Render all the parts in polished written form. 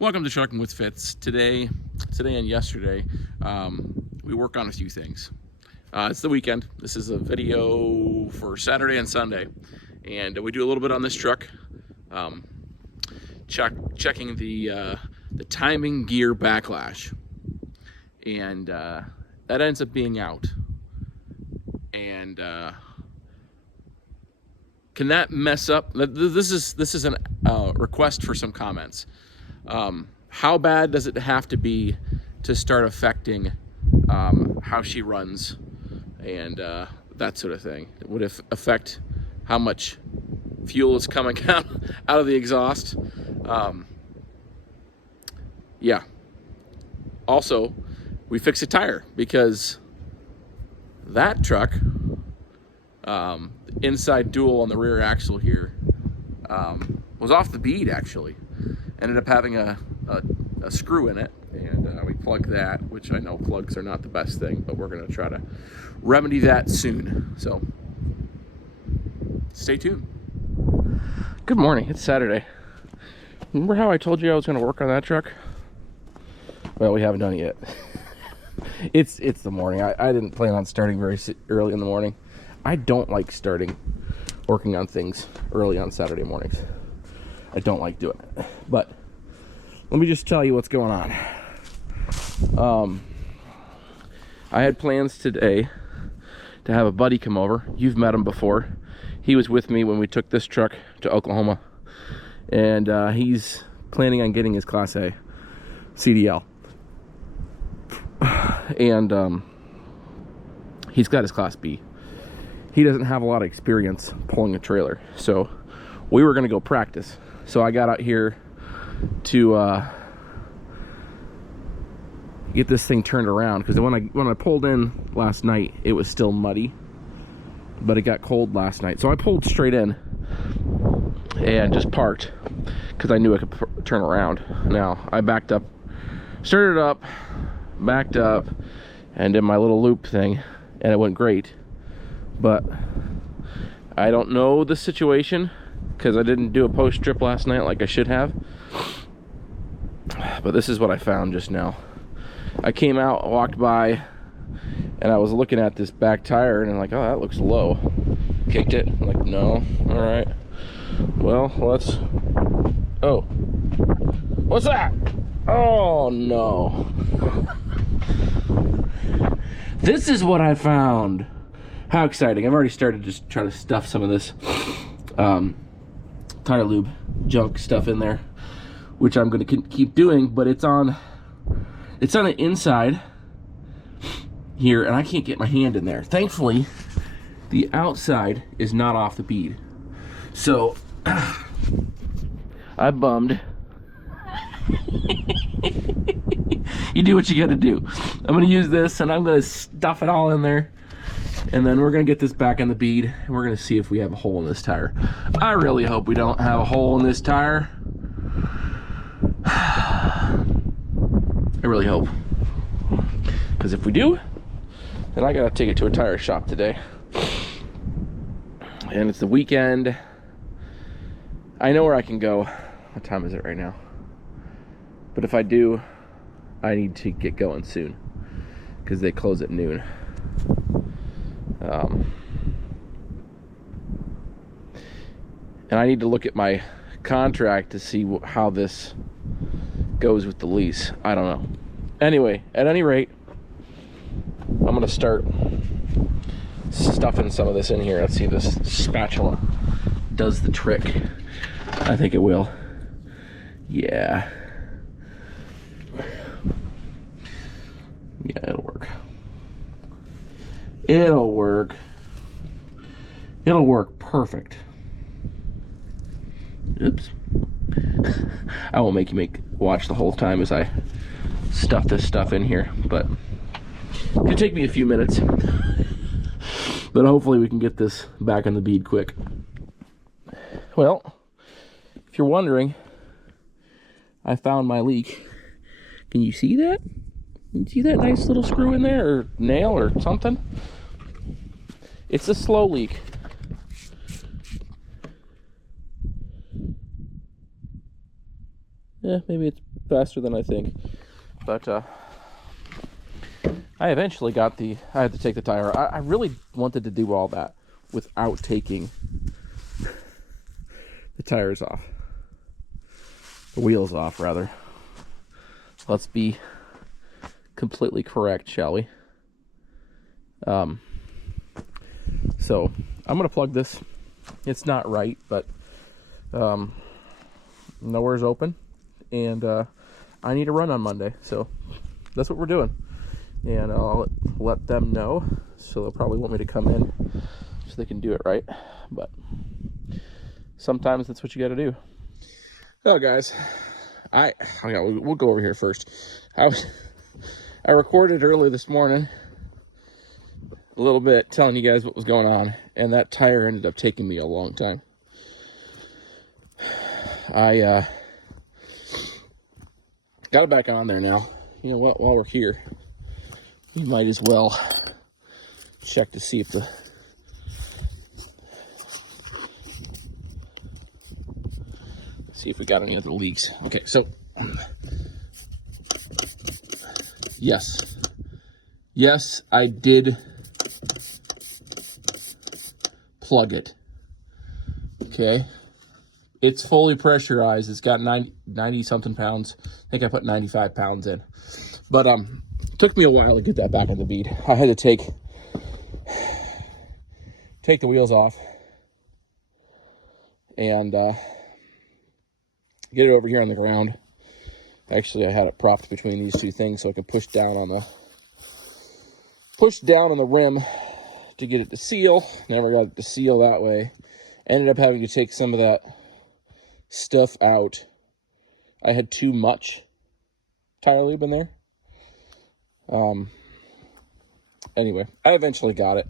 Welcome to Trucking with Fitz. Today and yesterday, we work on a few things. It's the weekend. This is a video for Saturday and Sunday, and we do a little bit on this truck, checking the timing gear backlash, and that ends up being out. And can that mess up? This is a request for some comments. How bad does it have to be to start affecting how she runs and that sort of thing? Would it affect how much fuel is coming out of the exhaust? Yeah. Also, we fix a tire because that truck, inside dual on the rear axle here, was off the bead actually. Ended up having a screw in it, and we plugged that, which I know plugs are not the best thing, but we're going to try to remedy that soon. So stay tuned. Good morning. It's Saturday. Remember how I told you I was going to work on that truck? Well, we haven't done it yet. It's the morning. I didn't plan on starting very early in the morning. I don't like working on things early on Saturday mornings. I don't like doing it, but let me just tell you what's going on. I had plans today to have a buddy come over. You've met him before. He was with me when we took this truck to Oklahoma, and he's planning on getting his Class A CDL, and he's got his Class B. He doesn't have a lot of experience pulling a trailer, so we were going to go practice. So I got out here to get this thing turned around, because when I pulled in last night, it was still muddy, but it got cold last night. So I pulled straight in and just parked because I knew I could turn around. Now I backed up, started up, backed up, and did my little loop thing, and it went great. But I don't know the situation, because I didn't do a post trip last night like I should have. But this is what I found just now. I came out, walked by, and I was looking at this back tire, and I'm like, oh, that looks low. Kicked it. I'm like, no. All right. Well, let's... Oh. What's that? Oh, no. This is what I found. How exciting. I've already started just trying to stuff some of this tire lube junk stuff in there, which I'm going to keep doing, but it's on the inside here, and I can't get my hand in there. Thankfully, the outside is not off the bead, so I bummed. You do what you got to do. I'm going to use this, and I'm going to stuff it all in there, and then we're going to get this back on the bead, and we're going to see if we have a hole in this tire. I really hope we don't have a hole in this tire. I really hope. Because if we do, then I got to take it to a tire shop today. And it's the weekend. I know where I can go. What time is it right now? But if I do, I need to get going soon, because they close at noon. And I need to look at my contract to see how this goes with the lease. I don't know. Anyway, at any rate, I'm going to start stuffing some of this in here. Let's see if this spatula does the trick. I think it will. Yeah. Yeah, it'll work. It'll work. It'll work perfect. Oops. I won't make you watch the whole time as I stuff this stuff in here, but it'll take me a few minutes. But hopefully we can get this back on the bead quick. Well, if you're wondering, I found my leak. Can you see that? Can you see that nice little screw in there, or nail, or something? It's a slow leak. Yeah, maybe it's faster than I think. But I eventually got I had to take the tire. I really wanted to do all that without taking the tires off. The wheels off, rather. Let's be completely correct, shall we? So I'm gonna plug this. It's not right, but nowhere's open, and I need to run on Monday, so that's what we're doing. And I'll let them know, so they'll probably want me to come in so they can do it right. But sometimes that's what you got to do. Oh, guys, we'll go over here first. I recorded early this morning a little bit, telling you guys what was going on, and that tire ended up taking me a long time. I got it back on there now. You know what? While we're here, we might as well check to see if we got any other leaks. Okay, so yes, I did plug it. Okay, it's fully pressurized. It's got 90 something pounds. I think I put 95 pounds in, but it took me a while to get that back on the bead. I had to take the wheels off and get it over here on the ground. Actually, I had it propped between these two things so I could push down on the rim to get it to seal. Never got it to seal that way. Ended up having to take some of that stuff out. I had too much tire lube in there. Anyway, I eventually got it.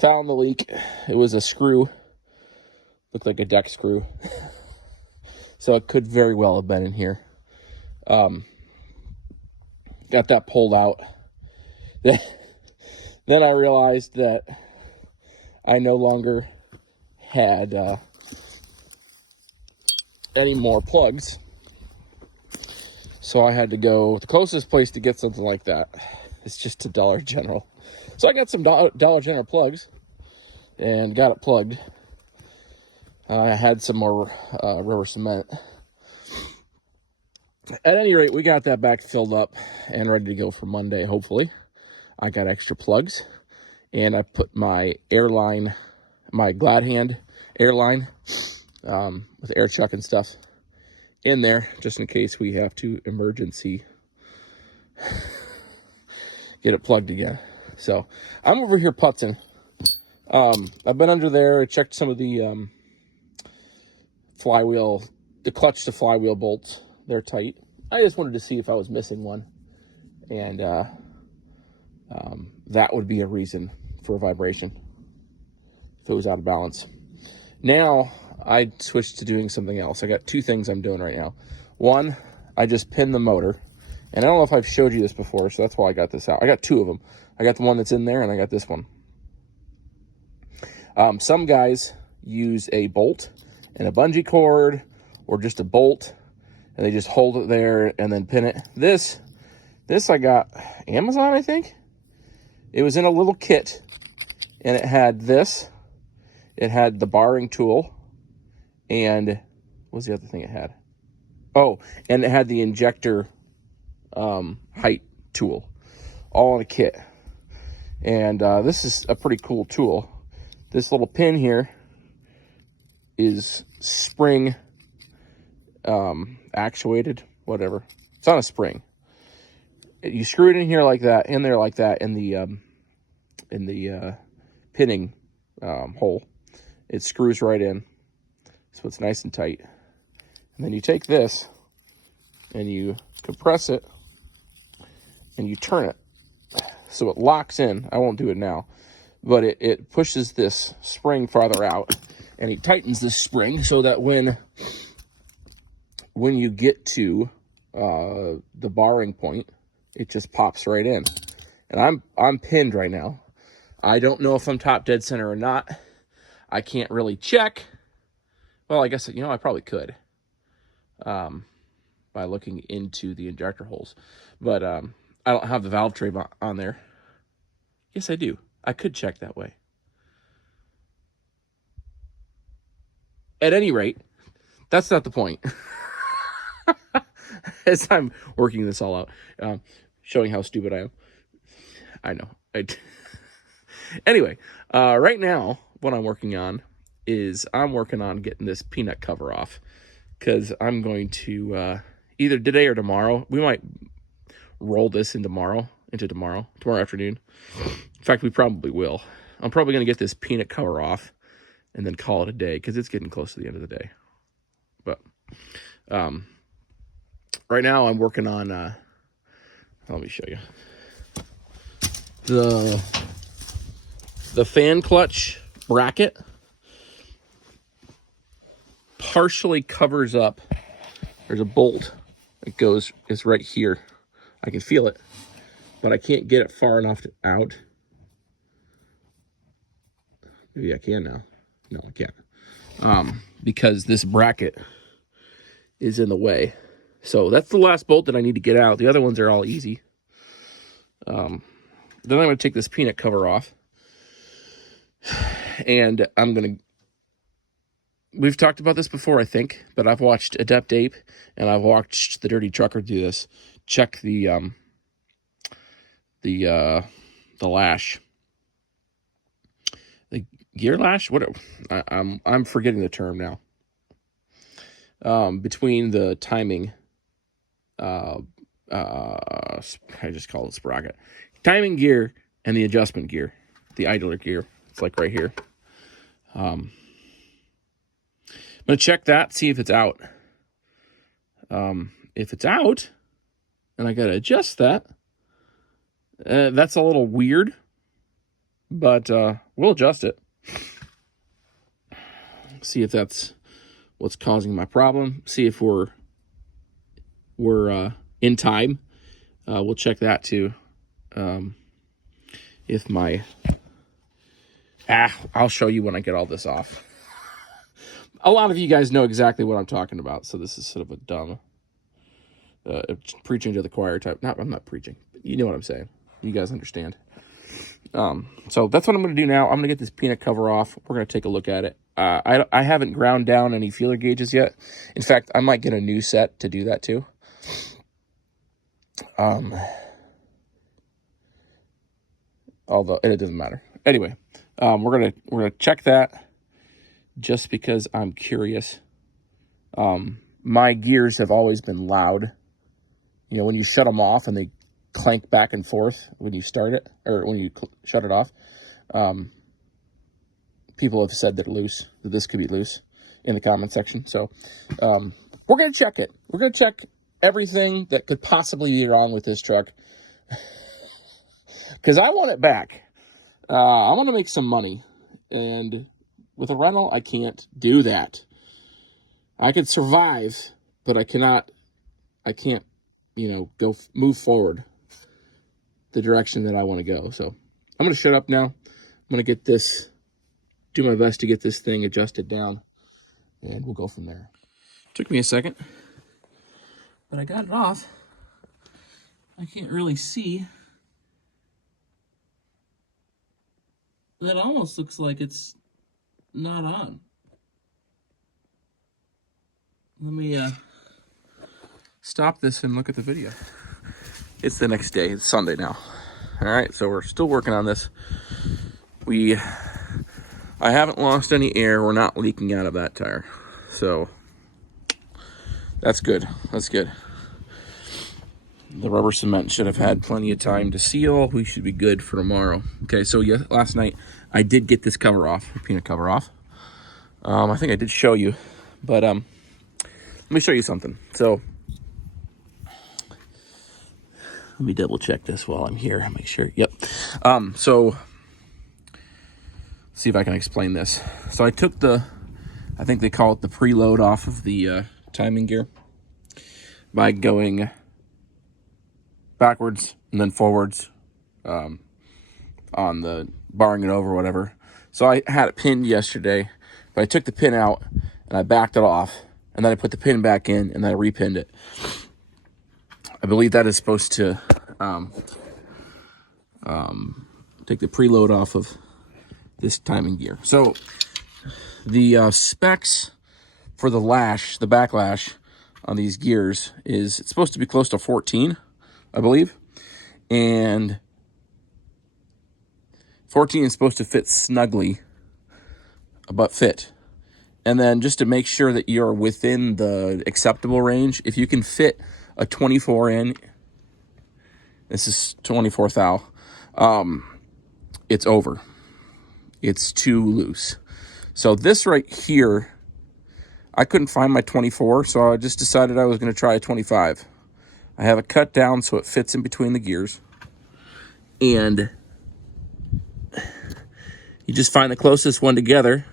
Found the leak. It was a screw. Looked like a deck screw. So it could very well have been in here. Got that pulled out. Then I realized that I no longer had any more plugs. So I had to go, the closest place to get something like that is just to Dollar General. So I got some Dollar General plugs and got it plugged. I had some more rubber cement. At any rate, we got that back filled up and ready to go for Monday, hopefully. I got extra plugs, and I put my my Glad Hand airline with air chuck and stuff in there, just in case we have to emergency get it plugged again. So I'm over here putzing. I've been under there. I checked some of the the clutch to flywheel bolts. They're tight. I just wanted to see if I was missing one, and that would be a reason for a vibration if it was out of balance. Now I switched to doing something else. I got two things I'm doing right now. One, I just pinned the motor, and I don't know if I've showed you this before, so that's why I got this out. I got two of them. I got the one that's in there, and I got this one. Some guys use a bolt and a bungee cord, or just a bolt, and they just hold it there and then pin it. This I got Amazon, I think. It was in a little kit, and it had this. It had the barring tool, and what was the other thing it had? Oh, and it had the injector height tool, all in a kit. And this is a pretty cool tool. This little pin here is spring actuated, whatever. It's on a spring. You screw it in here like that, in there like that, in the pinning hole. It screws right in, so it's nice and tight. And then you take this and you compress it and you turn it so it locks in. I won't do it now, but it pushes this spring farther out, and he tightens this spring so that when you get to the barring point, it just pops right in. And I'm pinned right now. I don't know if I'm top dead center or not. I can't really check. Well, I guess, I probably could. by looking into the injector holes. But I don't have the valve tray on there. Yes, I do. I could check that way. At any rate, that's not the point. As I'm working this all out, showing how stupid I am. I know. Anyway, right now, what I'm working on is I'm working on getting this peanut cover off, because I'm going to either today or tomorrow. We might roll this into tomorrow afternoon. In fact, we probably will. I'm probably going to get this peanut cover off and then call it a day, because it's getting close to the end of the day. But right now I'm working on, let me show you. The fan clutch bracket partially covers up. There's a bolt that is right here. I can feel it, but I can't get it far enough out. Maybe I can now. No, I can't. Because this bracket is in the way. So that's the last bolt that I need to get out. The other ones are all easy. Then I'm going to take this peanut cover off. And we've talked about this before, I think, but I've watched Adept Ape and I've watched the Dirty Trucker do this. Check the lash. The gear lash? What? I'm forgetting the term now. Between the timing, I just call it sprocket, timing gear and the adjustment gear, the idler gear. It's like right here. I'm gonna check that, see if it's out. If it's out, and I gotta adjust that, that's a little weird, but we'll adjust it. See if that's what's causing my problem. See if we're in time. We'll check that too. If my I'll show you when I get all this off. A lot of you guys know exactly what I'm talking about, so this is sort of a dumb preaching to the choir type. I'm not preaching, but you know what I'm saying. You guys understand. So that's what I'm going to do now. I'm going to get this peanut cover off. We're going to take a look at it. I haven't ground down any feeler gauges yet. In fact, I might get a new set to do that too. Although it doesn't matter. Anyway, we're gonna check that just because I'm curious. My gears have always been loud. You know, when you shut them off and they clank back and forth when you start it, or when you shut it off. People have said that this could be loose in the comment section. So we're going to check it. We're going to check everything that could possibly be wrong with this truck, because I want it back. I want to make some money, and with a rental, I can't do that. I could survive, but I can't, move forward the direction that I want to go. So I'm going to shut up now. I'm going to do my best to get this thing adjusted down, and we'll go from there. Took me a second, but I got it off. I can't really see. That almost looks like it's not on. Let me stop this and look at the video. It's the next day. It's Sunday now. All right, so we're still working on this. I haven't lost any air. We're not leaking out of that tire. So that's good. That's good. The rubber cement should have had plenty of time to seal. We should be good for tomorrow. Okay, so yeah, last night I did get this cover off, the peanut cover off. I think I did show you, but let me show you something. So let me double check this while I'm here. Make sure. Yep. So see if I can explain this. So I took I think they call it the preload off of the timing gear by going backwards and then forwards on the barring it over, whatever. So I had it pinned yesterday, but I took the pin out and I backed it off, and then I put the pin back in, and then I repinned it. I believe that is supposed to take the preload off of this timing gear. So the specs for the lash, the backlash on these gears is it's supposed to be close to 14, I believe. And 14 is supposed to fit snugly, but fit. And then just to make sure that you're within the acceptable range, if you can fit a 24 in, this is 24 thou, it's over. It's too loose. So this right here, I couldn't find my 24, so I just decided I was going to try a 25. I have it cut down so it fits in between the gears. And you just find the closest one together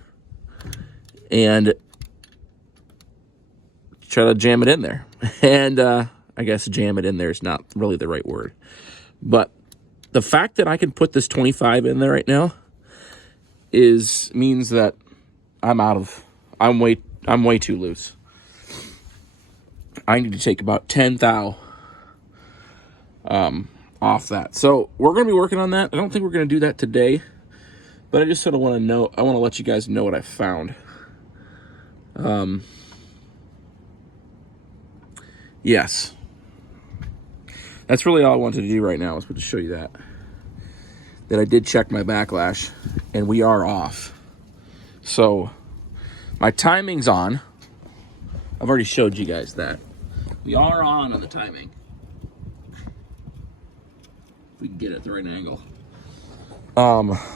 and try to jam it in there. And I guess jam it in there is not really the right word. But the fact that I can put this 25 in there right now means that I'm way too loose. I need to take about 10 thou off that. So we're going to be working on that. I don't think we're going to do that today, but I just sort of want to know. I want to let you guys know what I found. Yes, that's really all I wanted to do right now, was to show you that I did check my backlash, and we are off. So my timing's on. I've already showed you guys that. We are on the timing. If we can get it at the right angle.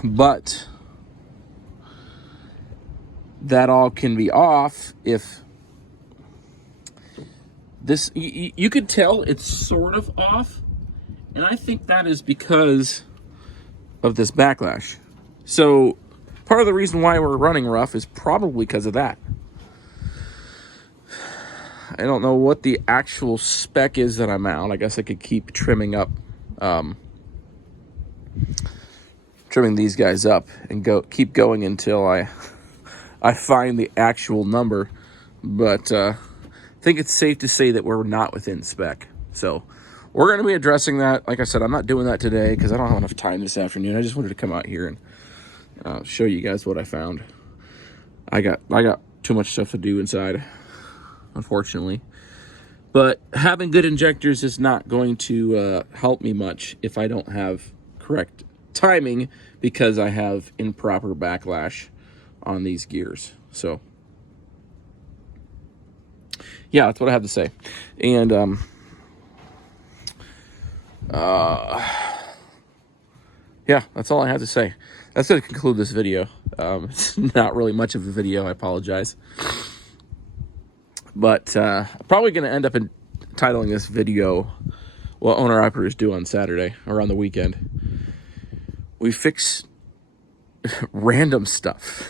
But that all can be off if this, you could tell it's sort of off, and I think that is because of this backlash. So part of the reason why we're running rough is probably because of that. I don't know what the actual spec is that I'm out. I guess I could keep trimming these guys up and keep going until I find the actual number. But I think it's safe to say that we're not within spec. So we're going to be addressing that. Like I said, I'm not doing that today because I don't have enough time this afternoon. I just wanted to come out here and show you guys what I found. I got too much stuff to do inside, unfortunately. But having good injectors is not going to help me much if I don't have correct timing, because I have improper backlash on these gears. So yeah, that's what I have to say. And yeah, that's all I have to say. That's going to conclude this video. It's not really much of a video. I apologize. But I'm probably going to end up titling this video what owner-operators do on Saturday or on the weekend. We fix random stuff,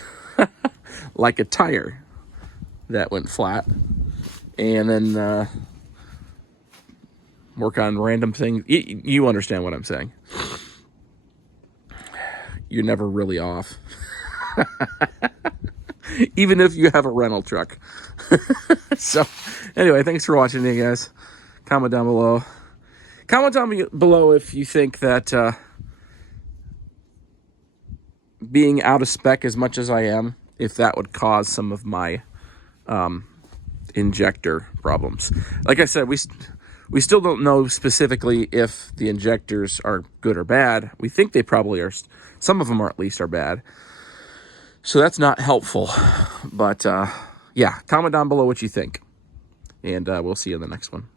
like a tire that went flat, and then work on random things. You understand what I'm saying. You're never really off. Even if you have a rental truck. So, anyway, thanks for watching, you guys. Comment down below. Comment down below if you think that being out of spec as much as I am, if that would cause some of my injector problems. Like I said, we still don't know specifically if the injectors are good or bad. We think they probably are. Some of them are, at least, are bad. So that's not helpful. But yeah, comment down below what you think. And we'll see you in the next one.